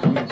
Thank you.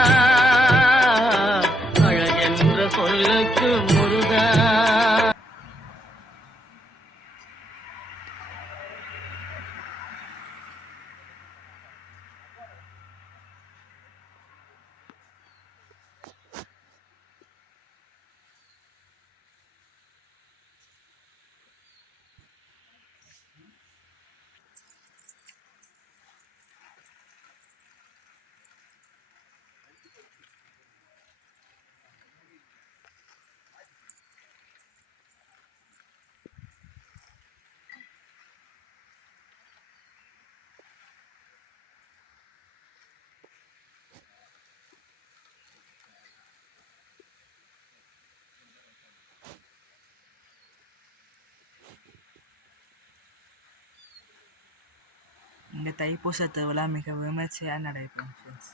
சொல்லுக்கு முருகா இந்த தைப்பூச திருவிழா மிக விமர்சையாக நடைபெறும் ஃப்ரெண்ட்ஸ்